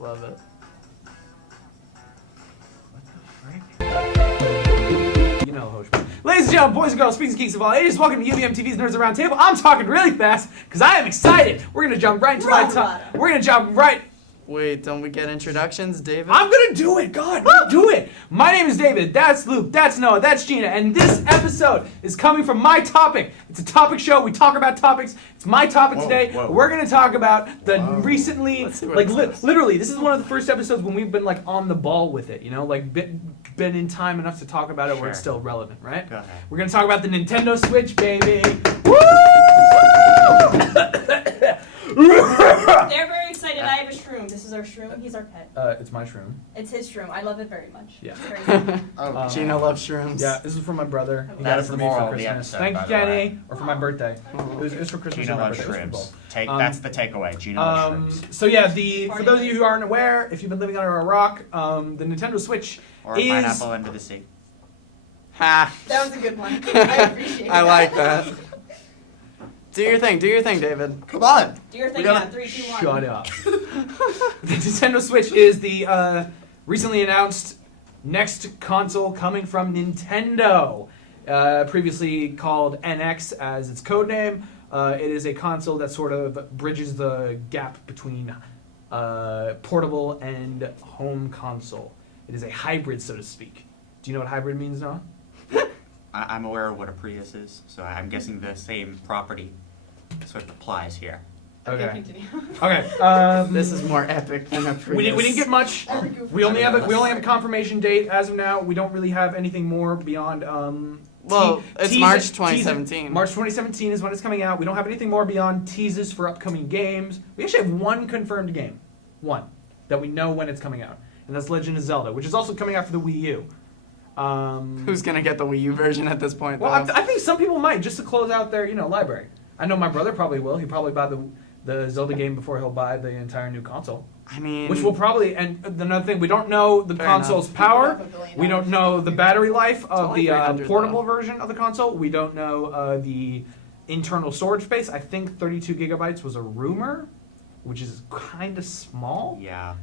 Love it. You know, Hosh. Ladies and gentlemen, boys and girls, speaks and geeks of all ages, welcome to UVMtv Nerds Around Table. I'm talking really fast because I am excited. We're gonna jump right into my top. We're gonna jump right. Wait, don't we get introductions, David? I'm gonna do it. God, do it. My name is David. That's Luke. That's Noah. That's Gina. And this episode is coming from my topic. It's a topic show. We talk about topics. It's my topic today. We're gonna talk about the recently, like literally, this is one of the first episodes when we've been like on the ball with it. You know, like been in time enough to talk about it where it's still relevant, right? Go ahead. We're gonna talk about the Nintendo Switch, baby. Woo! They're very excited. I have a shroom. This is our shroom. He's our pet. It's my shroom. It's his shroom. I love it very much. Yeah. It's very Oh, Gina loves shrooms. Yeah, this is from my brother. He That got it is for the me moral for of the Christmas. episode, Thank you, by the way. Kenny. Or for my birthday. It was for Christmas. Gina or my loves birthday. It was shrooms. both. That's the takeaway. Gina loves shrooms. So yeah, for those of you who aren't aware, if you've been living under a rock, the Nintendo Switch Or a pineapple under the sea. Ha! That was a good one. I appreciate it. I like that. Do your thing, David. Come on. Do your thing We gotta- now. 3, 2, 1. Shut up. The Nintendo Switch is the recently announced next console coming from Nintendo. Previously called NX as its code name. It is a console that sort of bridges the gap between portable and home console. It is a hybrid, so to speak. Do you know what hybrid means, Noah? I'm aware of what a Prius is, so I'm guessing the same property sort of applies here. Okay. Continue. Okay. This is more epic than a previous. We didn't get much. We only have a confirmation date as of now. We don't really have anything more beyond. Well, it's March 2017. March 2017 is when it's coming out. We don't have anything more beyond teases for upcoming games. We actually have one confirmed game, one that we know when it's coming out, and that's Legend of Zelda, which is also coming out for the Wii U. Who's gonna get the Wii U version at this point? Well, though? I think some people might just to close out their library. I know my brother probably will. He'll probably buy the Zelda game before he'll buy the entire new console. I mean, Which will probably, and another thing, we don't know the Fair console's enough. power. We don't know the battery life of only the 300 portable though. version of the console. We don't know the internal storage space. I think 32 gigabytes was a rumor, which is kind of small. Yeah.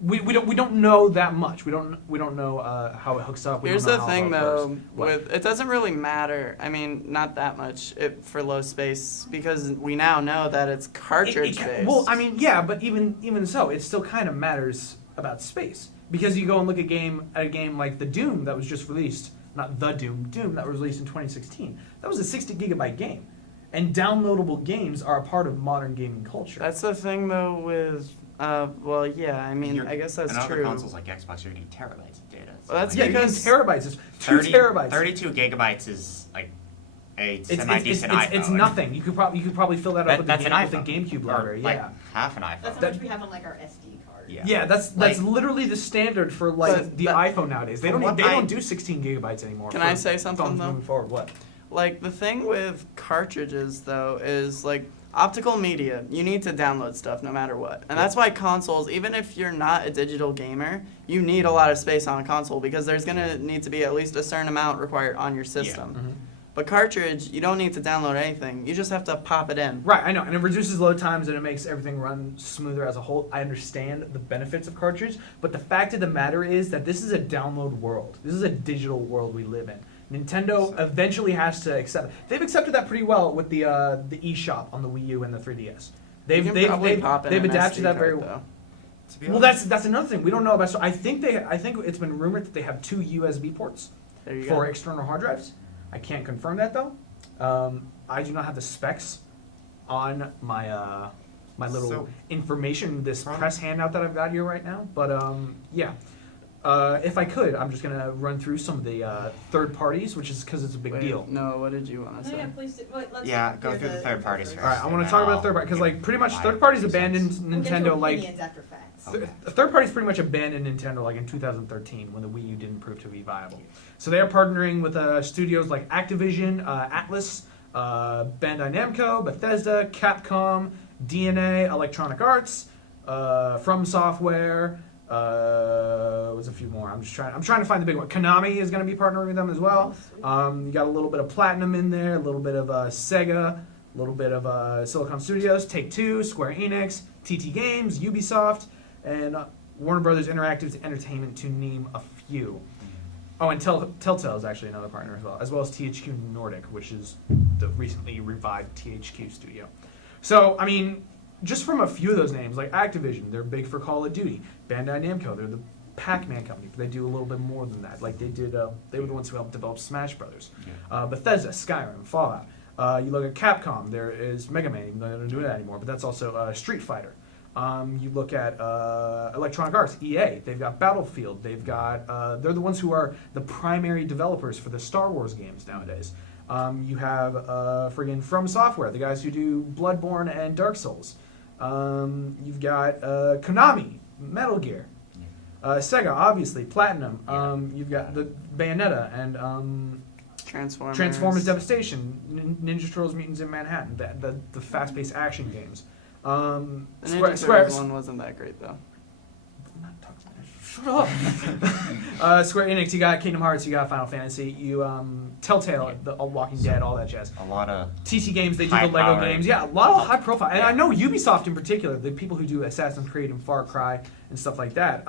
We don't know that much. We don't know how it hooks up. We Here's don't know the how thing, it though. works. With it doesn't really matter. I mean, not that much for low space because we now know that it's cartridge based. Well, I mean, yeah, but even so, it still kind of matters about space because you go and look at a game like the Doom that was just released, not the Doom that was released in 2016. That was a 60 gigabyte game, and downloadable games are a part of modern gaming culture. That's the thing, though. With well, yeah. I mean, I guess that's and true. other consoles like Xbox, you're getting terabytes of data. So Well, that's like, because terabytes. It's 30 terabytes. 32 gigabytes is like a It's semi-decent iPhone. it's nothing. You could probably fill that up with That's the an GameCube Or, library. like Yeah. half an iPhone. That's how much we have on like our SD card. Yeah. Yeah, that's literally the standard for like the iPhone nowadays. They From don't what they I- don't do 16 gigabytes anymore. Can for I say something, phones though? Moving forward, what? Like, the thing with cartridges, though, is, like, optical media, you need to download stuff no matter what. And that's why consoles, even if you're not a digital gamer, you need a lot of space on a console because there's going to need to be at least a certain amount required on your system. Mhm. But cartridge, you don't need to download anything. You just have to pop it in. Right, I know, and it reduces load times and it makes everything run smoother as a whole. I understand the benefits of cartridge, but the fact of the matter is that this is a download world. This is a digital world we live in. Nintendo eventually has to accept it. They've accepted that pretty well with the eShop on the Wii U and the 3DS. They've adapted that very well. To be Well, honest, that's another thing we don't know about. So I think it's been rumored that they have 2 USB ports There you for go. external hard drives. I can't confirm that though. I do not have the specs on my my little So- information, this From- press handout that I've got here right now. But yeah, if I could, I'm just gonna run through some of the third parties, which is because it's a big Wait, deal. No, what did you want to Oh, say? yeah, please do. Wait, let's Yeah, go hear through the third parties first. All right, I want and to then talk about I'll third party because give like pretty much my third parties 2 abandoned cents. We'll get to Nintendo like. opinions after facts. Okay. Third parties pretty much abandoned Nintendo like in 2013 when the Wii U didn't prove to be viable. So they are partnering with studios like Activision, Atlas, Bandai Namco, Bethesda, Capcom, DNA, Electronic Arts, From Software. Was a few more. I'm trying to find the big one. Konami is going to be partnering with them as well. You got a little bit of Platinum in there, a little bit of Sega, a little bit of Silicon Studios, Take-Two, Square Enix, TT Games, Ubisoft, and Warner Brothers Interactive Entertainment, to name a few. Oh, and Telltale is actually another partner as well as THQ Nordic, which is the recently revived THQ studio. So, I mean, just from a few of those names, like Activision, they're big for Call of Duty. Bandai Namco, they're the Pac-Man company, but they do a little bit more than that. Like they were the ones who helped develop Smash Brothers. Bethesda, Skyrim, Fallout. You look at Capcom, there is Mega Man, even though they don't do that anymore, but that's also Street Fighter. You look at Electronic Arts, EA, they've got Battlefield, they've got, they're the ones who are the primary developers for the Star Wars games nowadays. You have friggin' From Software, the guys who do Bloodborne and Dark Souls. You've got Konami, Metal Gear. Sega, obviously, Platinum. You've got the Bayonetta and Transformers Devastation, Ninja Turtles Mutants in Manhattan, the fast-paced action games. The Ninja Turtles one wasn't that great, though. Shut up. Square Enix, you got Kingdom Hearts, you got Final Fantasy, you Telltale, the Walking Dead, all that jazz. A lot of TC Games, they do the Lego games. Yeah, a lot of high profile. And I know Ubisoft in particular, the people who do Assassin's Creed and Far Cry and stuff like that,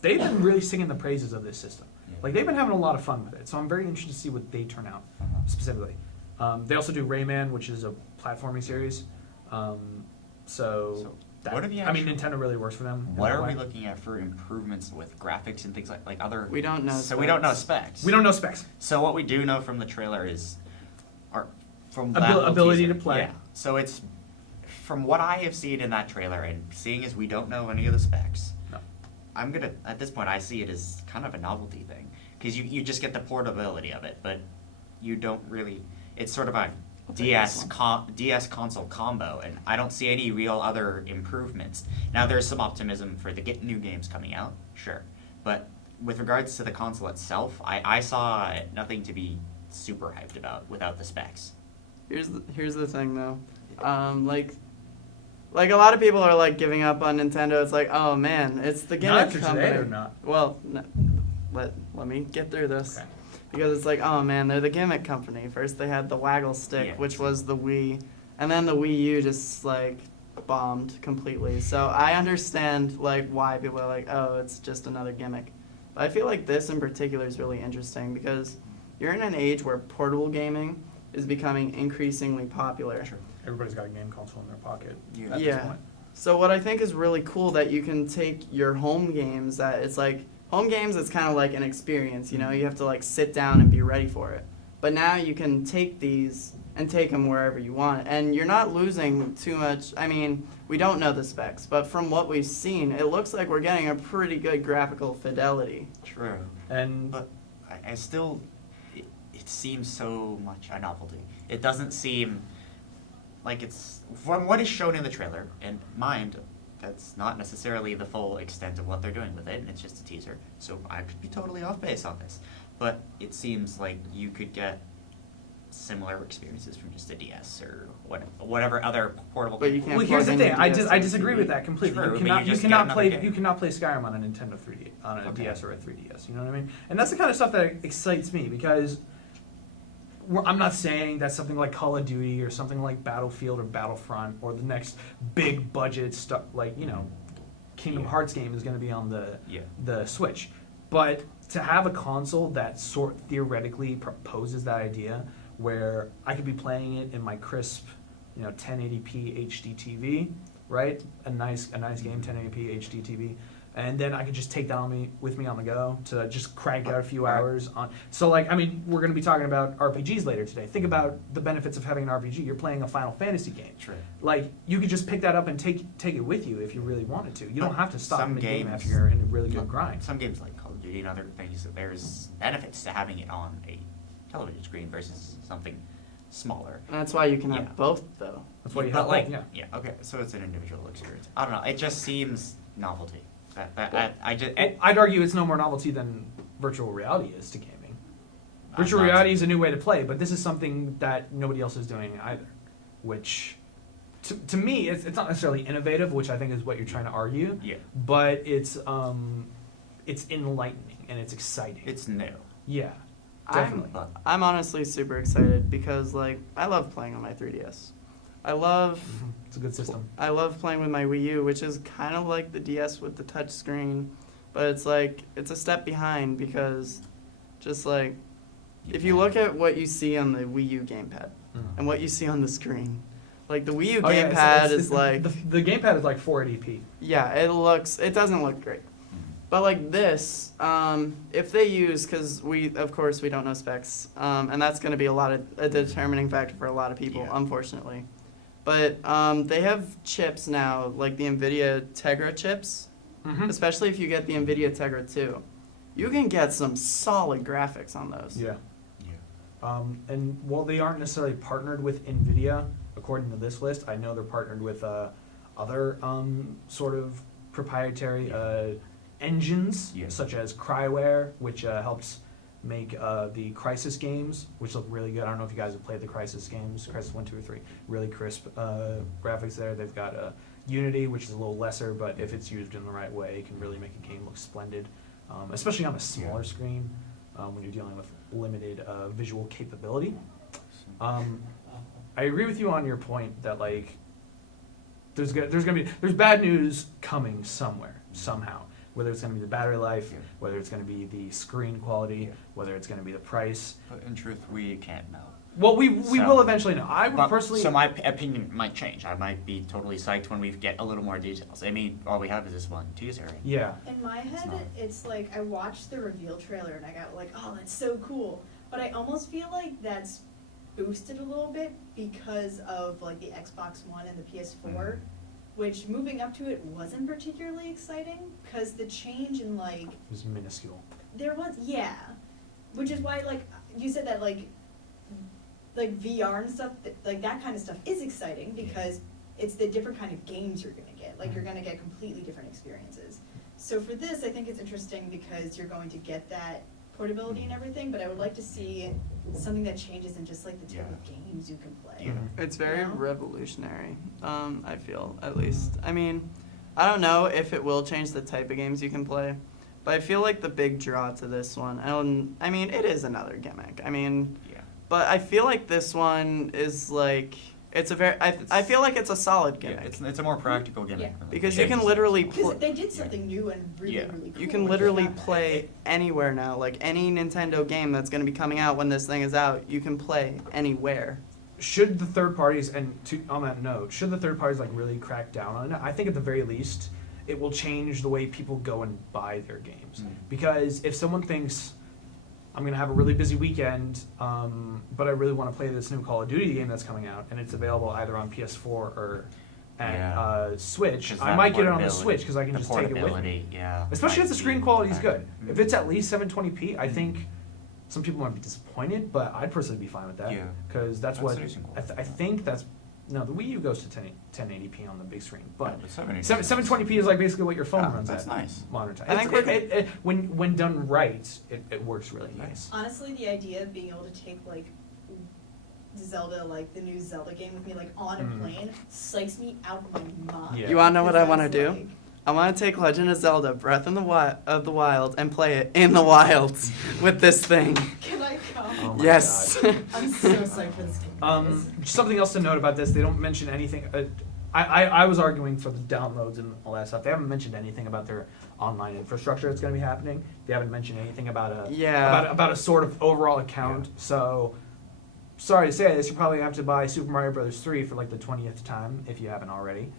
they've been really singing the praises of this system. Like, they've been having a lot of fun with it. So I'm very interested to see what they turn out specifically. They also do Rayman, which is a platforming series. What have you I mean, Nintendo really works for them. What are we looking at for improvements with graphics and things like other? We don't know. So we don't know specs. We don't know specs. So what we do know from the trailer is, from ability teaser, to play. Yeah. So it's from what I have seen in that trailer, and seeing as we don't know any of the specs. No. At this point, I see it as kind of a novelty thing because you just get the portability of it, but you don't really. It's sort of a DS console combo, and I don't see any real other improvements. Now, there's some optimism for the new games coming out, sure, but with regards to the console itself, I saw nothing to be super hyped about without the specs. Here's the thing, though. Like a lot of people are like giving up on Nintendo. It's like, oh man, it's the gimmick Not company. today or not? Well, let me get through this. Okay. Because it's like, oh man, they're the gimmick company. First they had the waggle stick, which was the Wii, and then the Wii U just like bombed completely. So I understand like why people are like, oh, it's just another gimmick. But I feel like this in particular is really interesting because you're in an age where portable gaming is becoming increasingly popular. Sure. Everybody's got a game console in their pocket at this Yeah. point. So what I think is really cool that you can take your home games that it's like home games, it's kind of like an experience, you know, you have to like sit down and be ready for it. But now you can take these and take them wherever you want, and you're not losing too much. I mean, we don't know the specs, but from what we've seen, it looks like we're getting a pretty good graphical fidelity. True. But I still, it seems so much a novelty. It doesn't seem like it's, from what is shown in the trailer, and mind, that's not necessarily the full extent of what they're doing with it, and it's just a teaser, so I could be totally off base on this. But it seems like you could get similar experiences from just a DS or whatever other portable. But you can't well, here's the plug in thing. your DS I to disagree the with TV. that completely. True, you but you just get another game. cannot play Skyrim on a Nintendo 3D on a Okay. DS or a 3DS. You know what I mean? And that's the kind of stuff that excites me because I'm not saying that something like Call of Duty or something like Battlefield or Battlefront or the next big budget stuff like Kingdom Hearts game is going to be on the Switch, but to have a console that theoretically proposes that idea where I could be playing it in my crisp, 1080p HD TV, right? A nice game, 1080p HD TV, and then I could just take that with me on the go to just crank out a few hours on. So we're going to be talking about RPGs later today. Think about the benefits of having an RPG. You're playing a Final Fantasy game. True. Like you could just pick that up and take it with you if you really wanted to. You don't have to stop Some mid-game games- after you're in a really good grind. Some games like Call of Duty and other things, there's benefits to having it on a television screen versus something smaller. And that's why you can have Yeah. both, though. That's why you But have both, yeah, okay, so it's an individual experience. I don't know, it just seems novelty. I'd argue it's no more novelty than virtual reality is to gaming. Virtual I'm not- reality is a new way to play, but this is something that nobody else is doing either. Which, to me, it's not necessarily innovative, which I think is what you're trying to argue. Yeah. But it's enlightening and it's exciting. It's new. Yeah, definitely. I'm honestly super excited because I love playing on my 3DS. I love It's a good system. I love playing with my Wii U, which is kind of like the DS with the touch screen, but it's like it's a step behind because just like if you look at what you see on the Wii U gamepad and what you see on the screen, like the Wii U gamepad is like the gamepad is like 480p. yeah, it doesn't look great. But like this, if they use, because of course we don't know specs, and that's going to be a determining factor for a lot of people, unfortunately. But they have chips now, like the NVIDIA Tegra chips, especially if you get the NVIDIA Tegra 2. You can get some solid graphics on those. Yeah. And while they aren't necessarily partnered with NVIDIA, according to this list, I know they're partnered with other sort of proprietary engines, such as Cryware, which helps make the Crysis games, which look really good. I don't know if you guys have played the Crysis games, Crysis 1, 2, or 3. Really crisp graphics there. They've got Unity, which is a little lesser, but if it's used in the right way, it can really make a game look splendid, especially on a smaller screen when you're dealing with limited visual capability. I agree with you on your point that like there's bad news coming somewhere, somehow. Whether it's going to be the battery life, whether it's going to be the screen quality, whether it's going to be the price. But in truth, we can't know. Well, we will eventually know. I would personally. So my opinion might change. I might be totally psyched when we get a little more details. I mean, all we have is this one teaser. Yeah. In my head, it's like I watched the reveal trailer and I got like, oh, that's so cool. But I almost feel like that's boosted a little bit because of like the Xbox One and the PS4. Which moving up to it wasn't particularly exciting because the change in like It was minuscule. there was which is why like you said that like VR and stuff like that kind of stuff is exciting because it's the different kind of games you're gonna get, like you're gonna get completely different experiences. So for this I think it's interesting because you're going to get that portability and everything, but I would like to see something that changes in just like the type of games you can play. It's very You know? revolutionary, I feel, at least. I mean, I don't know if it will change the type of games you can play, but I feel like the big draw to this one, I mean, it is another gimmick. I mean, but I feel like this one is like, it's a very, I feel like it's a solid gimmick. It's a more practical gimmick. Yeah. Because you can literally Because they did something new and really, Yeah. really cool. You can which is literally not bad. play anywhere now. Like any Nintendo game that's going to be coming out when this thing is out, you can play anywhere. Should the third parties, on that note, should the third parties like really crack down on it? I think at the very least, it will change the way people go and buy their games. Because if someone thinks, I'm going to have a really busy weekend, but I really want to play this new Call of Duty game that's coming out, and it's available either on PS4 or Switch, I might get it on the Switch because I can just take it with me. Especially if the screen quality is good. If it's at least 720p, I think some people might be disappointed, but I'd personally be fine with that. Because that's what I think that's. No, the Wii U goes to 1080p on the big screen, but 720p is like basically what your phone runs that's at. nice. Modern time. I think when done right, it works really nice. Honestly, the idea of being able to take like Zelda, like the new Zelda game with me, like on a plane, psychs me out my mind. Yeah. You want to know what I want to Because do? that's, I want to take Legend of Zelda Breath of the Wild and play it in the wilds with this thing. like, can I come? Oh my Yes. I'm so psyched for this game. Something else to note about this, they don't mention anything. I was arguing for the downloads and all that stuff. They haven't mentioned anything about their online infrastructure that's going to be happening. They haven't mentioned anything about about a sort of overall account. So, sorry to say this, you probably have to buy Super Mario Bros. 3 for like the 20th time if you haven't already.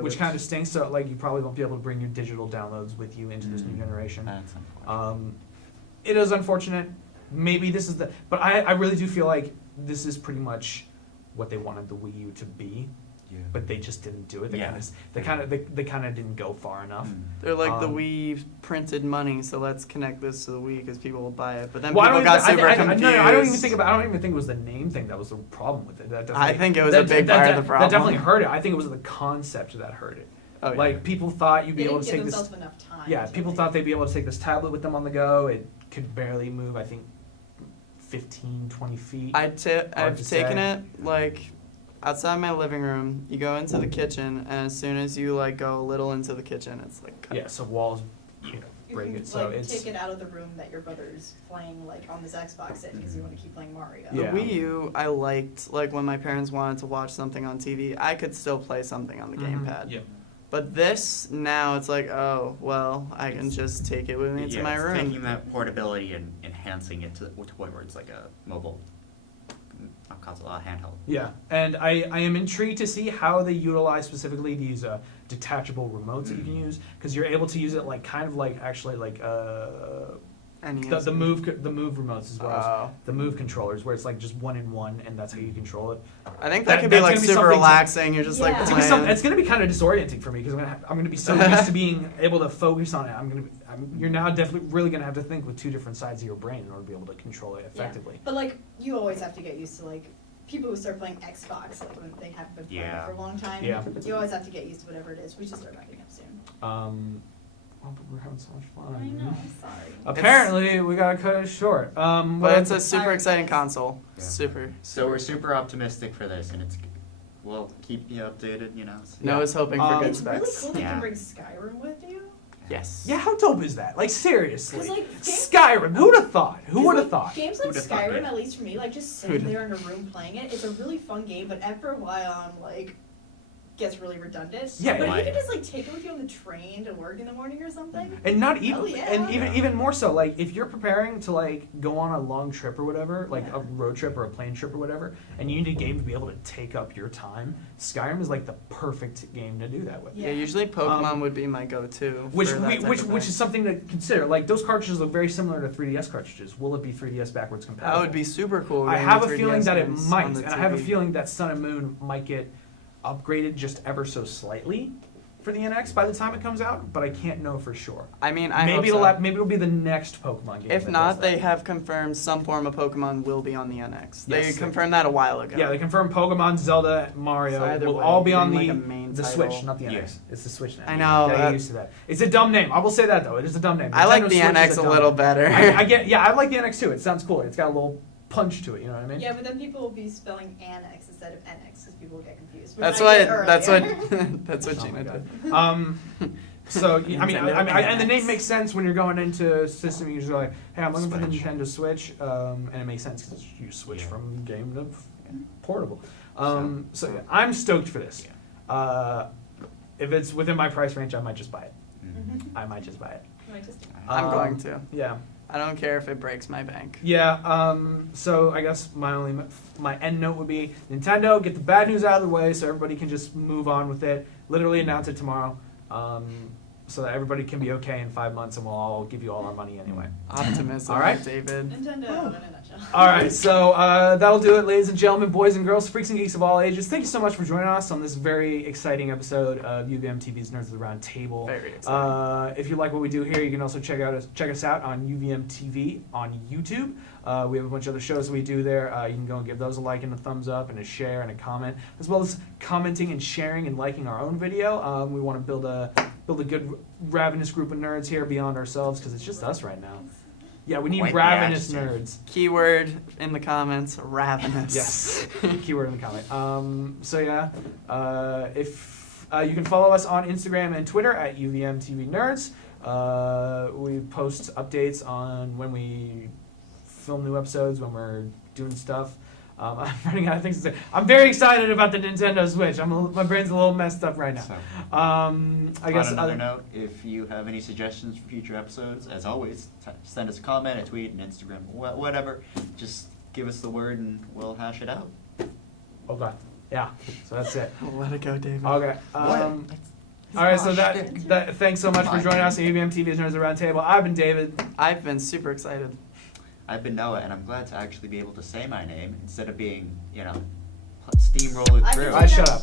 Which kind of stinks. So, like, you probably won't be able to bring your digital downloads with you into this new generation. That's unfortunate. It is unfortunate. Maybe this is but I really do feel like this is pretty much what they wanted the Wii U to be, but they just didn't do it. They kind of didn't go far enough. They're like the Wii printed money, so let's connect this to the Wii because people will buy it. But then Well, people got super confused. No, I don't even think it was the name thing that was the problem with it. I think it was a big part of the problem. That definitely hurt it. I think it was the concept that hurt it. Oh, yeah. Like people thought you'd be They able didn't to give take this. themselves enough time. Yeah, to, people like- thought they'd be able to take this tablet with them on the go. It could barely move. I think 15, 20 feet. I've taken say. it like outside my living room. You go into the kitchen, and as soon as you like go a little into the kitchen, it's like cut. Yeah, so walls. You're break You it. So like, it's take it out of the room that your brother's playing like on this Xbox set because you want to keep playing Mario. Yeah. The Wii U, I liked, like, when my parents wanted to watch something on TV, I could still play something on the gamepad. Yeah. But this, now, it's like, oh, well, I can just take it with me to my it's room. taking that portability and enhancing it to the point where it's like a mobile console, handheld. Yeah, and I am intrigued to see how they utilize specifically these detachable remotes that you can use, because you're able to use it like kind of like actually like the move remotes as well as the move controllers, where it's like just one in one, and that's how you control it. I think that could that's be like gonna be super something to- relaxing. You're just like Yeah. playing. It's gonna be kind of disorienting for me because I'm gonna be so used to being able to focus on it. You're now definitely really gonna have to think with two different sides of your brain in order to be able to control it effectively. Yeah. But like you always have to get used to like people who start playing Xbox like when they haven't been playing it for a long time. Yeah. You always have to get used to whatever it is. We should start wrapping up soon. Oh, but we're having so much fun. I know. I'm sorry. Apparently, we gotta cut it short. But it's a super Sorry, exciting guys. console. Yeah. Super. So we're super optimistic for this, and we'll keep you updated, you know. So Noah's hoping for good It's really specs. cool that you Yeah. can bring Skyrim with you. Yes. Yeah, how dope is that? Like seriously, 'Cause, like, Skyrim. Who'd have thought? Who 'Cause, would have like, thought? Games like Who'da thought, Skyrim, yeah. at least for me, like just sitting there in a room playing it, it's a really fun game. But after a while, I'm like, gets really redundant. Yeah, but yeah. if you could just like take it with you on the train to work in the morning or something. And not Hell even, yeah. and even more so, like if you're preparing to like go on a long trip or whatever, like a road trip or a plane trip or whatever, and you need a game to be able to take up your time, Skyrim is like the perfect game to do that with. Yeah, usually Pokemon would be my go-to. Which for that type of which thing. is something to consider. Like those cartridges look very similar to 3DS cartridges. Will it be 3DS backwards compatible? That would be super cool. I getting have the a 3DS feeling that it games might, on the and I have a TV. feeling that Sun and Moon might get upgraded just ever so slightly for the NX by the time it comes out, but I can't know for sure. I mean, I Maybe hope so. maybe it'll be the next Pokemon game. If that not, does they that. have confirmed some form of Pokemon will be on the NX. They Yes. confirmed that a while ago. Yeah, they confirmed Pokemon, Zelda, Mario So either will way, all be on getting, the like, a main the title. Switch, not the NX. Yeah. It's the Switch now. I know, Gotta that- get used to that. It's a dumb name. I will say that though. It is a dumb name. I like Nintendo the Switch is NX a dumb little name. better. I get. Yeah, I like the NX too. It sounds cool. It's got a little punch to it. You know what I mean? Yeah, but then people will be spelling annex instead of NX because people will get confused. which That's I what. get That's earlier. what. That's what Oh my Gina God. did. So I mean, Nintendo and the name NX. makes sense when you're going into system. You're just like, hey, I'm looking for the Switch. Nintendo Switch, and it makes sense because you switch Yeah. from game to portable. So yeah, I'm stoked for this. If it's within my price range, I might just buy it. Mhm. I might just buy it. You might just- I'm Um, going to. Yeah. I don't care if it breaks my bank. Yeah, so I guess my end note would be Nintendo, get the bad news out of the way so everybody can just move on with it. Literally announce it tomorrow, so that everybody can be okay in 5 months, and we'll all give you all our money anyway. Optimism, All right. David. Nintendo in a nutshell. All right, so that'll do it, ladies and gentlemen, boys and girls, freaks and geeks of all ages. Thank you so much for joining us on this very exciting episode of UVMTV's Nerds of the Round Table. Very exciting. If you like what we do here, you can also check us out on UVMTV on YouTube. We have a bunch of other shows that we do there. You can go and give those a like and a thumbs up and a share and a comment, as well as commenting and sharing and liking our own video. We want to build a good ravenous group of nerds here beyond ourselves because it's just us right now. Yeah, we need Quite the ravenous adjective. nerds. Keyword in the comments: ravenous. Yes, keyword in the comment. So yeah, if you can follow us on Instagram and Twitter at UVMtv Nerds. We post updates on when we film new episodes, when we're doing stuff. I'm running out of things to say. I'm very excited about the Nintendo Switch. My brain's a little messed up right now. So, I guess on another note, if you have any suggestions for future episodes, as always, send us a comment, a tweet, an Instagram, whatever. Just give us the word and we'll hash it out. Okay. Yeah. So that's it. Let it go, David. Okay. All right. So that thanks so much for joining us at UVMTV's Nerds Around Table. I've been David. I've been super excited. I've been Noah, and I'm glad to actually be able to say my name instead of being, steamrolling I through. can All right, say shut that. up.